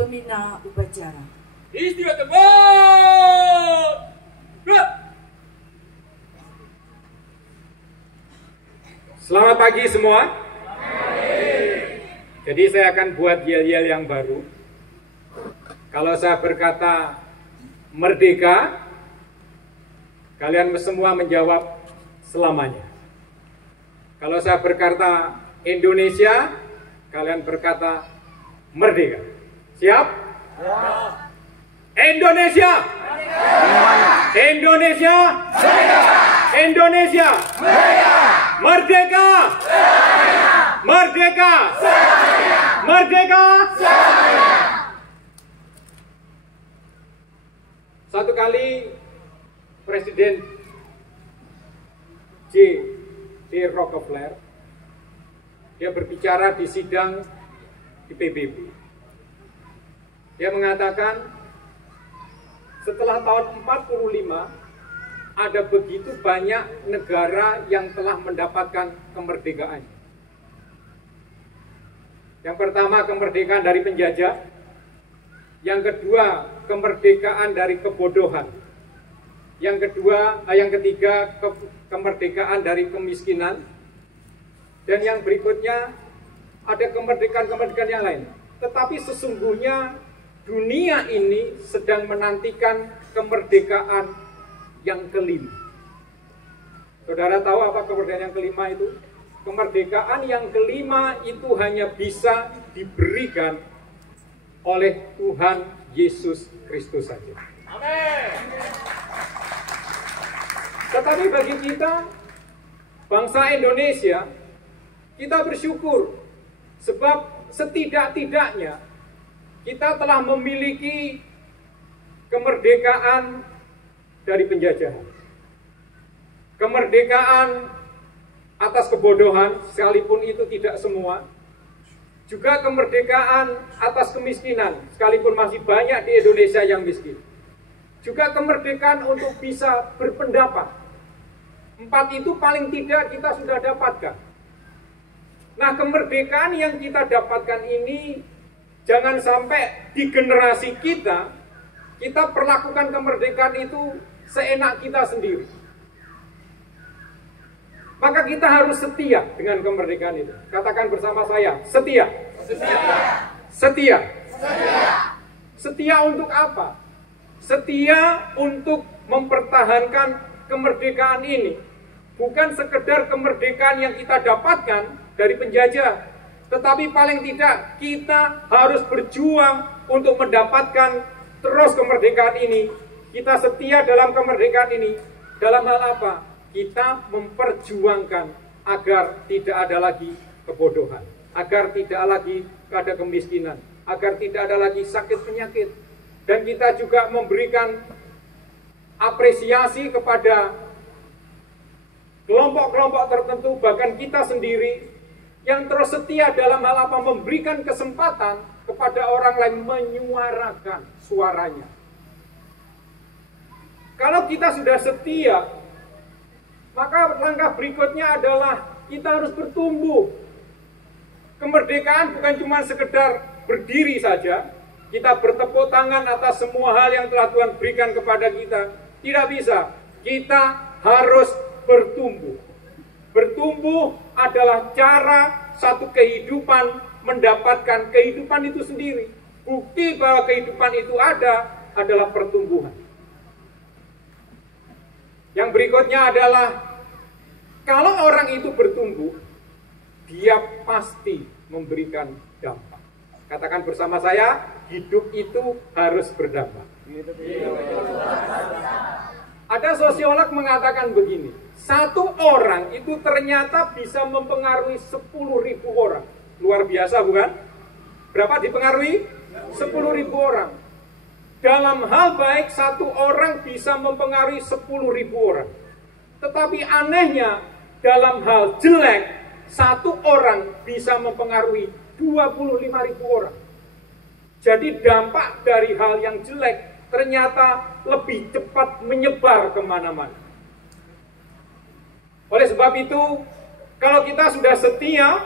pembina upacara. Istiwa tebal. Selamat pagi semua. Jadi saya akan buat yel-yel yang baru. Kalau saya berkata merdeka, kalian semua menjawab selamanya. Kalau saya berkata Indonesia, kalian berkata merdeka. Siap? Ya. Indonesia! Indonesia! Indonesia! Merdeka! Merdeka! Merdeka! Satu kali Presiden J.D. Rockefeller dia berbicara di sidang di PBB. Dia mengatakan setelah tahun 45 ada begitu banyak negara yang telah mendapatkan kemerdekaan. Yang pertama kemerdekaan dari penjajah, yang kedua kemerdekaan dari kebodohan, yang ketiga kemerdekaan dari kemiskinan, dan yang berikutnya ada kemerdekaan yang lain. Tetapi sesungguhnya dunia ini sedang menantikan kemerdekaan yang kelima. Saudara tahu apa kemerdekaan yang kelima itu? Kemerdekaan yang kelima itu hanya bisa diberikan oleh Tuhan Yesus Kristus saja. Amin. Tetapi bagi kita, bangsa Indonesia, kita bersyukur sebab setidak-tidaknya kita telah memiliki kemerdekaan dari penjajahan. Kemerdekaan atas kebodohan, sekalipun itu tidak semua. Juga kemerdekaan atas kemiskinan, sekalipun masih banyak di Indonesia yang miskin. Juga kemerdekaan untuk bisa berpendapat. 4 itu paling tidak kita sudah dapatkan. Nah, kemerdekaan yang kita dapatkan ini jangan sampai di generasi kita perlakukan kemerdekaan itu seenak kita sendiri. Maka kita harus setia dengan kemerdekaan itu. Katakan bersama saya, setia. Setia. Setia. Setia. Setia untuk apa? Setia untuk mempertahankan kemerdekaan ini. Bukan sekedar kemerdekaan yang kita dapatkan dari penjajah, tetapi paling tidak kita harus berjuang untuk mendapatkan terus kemerdekaan ini. Kita setia dalam kemerdekaan ini. Dalam hal apa? Kita memperjuangkan agar tidak ada lagi kebodohan, agar tidak lagi ada kemiskinan, agar tidak ada lagi sakit penyakit. Dan kita juga memberikan apresiasi kepada kelompok-kelompok tertentu, bahkan kita sendiri yang terus setia dalam hal apa? Memberikan kesempatan kepada orang lain menyuarakan suaranya. Kalau kita sudah setia, maka langkah berikutnya adalah kita harus bertumbuh. Kemerdekaan bukan cuma sekedar berdiri saja, kita bertepuk tangan atas semua hal yang telah Tuhan berikan kepada kita. Tidak bisa, kita harus bertumbuh. Bertumbuh adalah cara satu kehidupan mendapatkan kehidupan itu sendiri. Bukti bahwa kehidupan itu ada adalah pertumbuhan. Yang berikutnya adalah kalau orang itu bertumbuh, dia pasti memberikan dampak. Katakan bersama saya, hidup itu harus berdampak. Ada sosiolog mengatakan begini, satu orang itu ternyata bisa mempengaruhi 10.000 orang. Luar biasa bukan? Berapa dipengaruhi? 10.000 orang. Dalam hal baik, satu orang bisa mempengaruhi 10.000 orang. Tetapi anehnya, dalam hal jelek, satu orang bisa mempengaruhi 25.000 orang. Jadi dampak dari hal yang jelek ternyata lebih cepat menyebar kemana-mana. Oleh sebab itu, kalau kita sudah setia,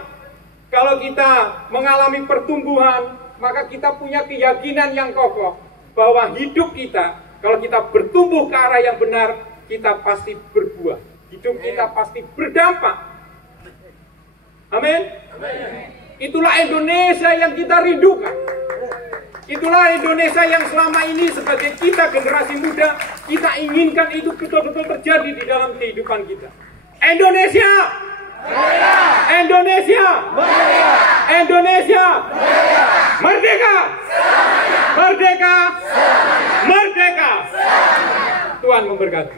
kalau kita mengalami pertumbuhan, maka kita punya keyakinan yang kokoh bahwa hidup kita, kalau kita bertumbuh ke arah yang benar, kita pasti berbuah. Hidup kita pasti berdampak. Amin. Itulah Indonesia yang kita rindukan. Itulah Indonesia yang selama ini sebagai kita generasi muda, kita inginkan itu betul-betul terjadi di dalam kehidupan kita. Indonesia! Merdeka! Indonesia! Merdeka! Indonesia! Merdeka! Merdeka! Merdeka! Tuhan memberkati.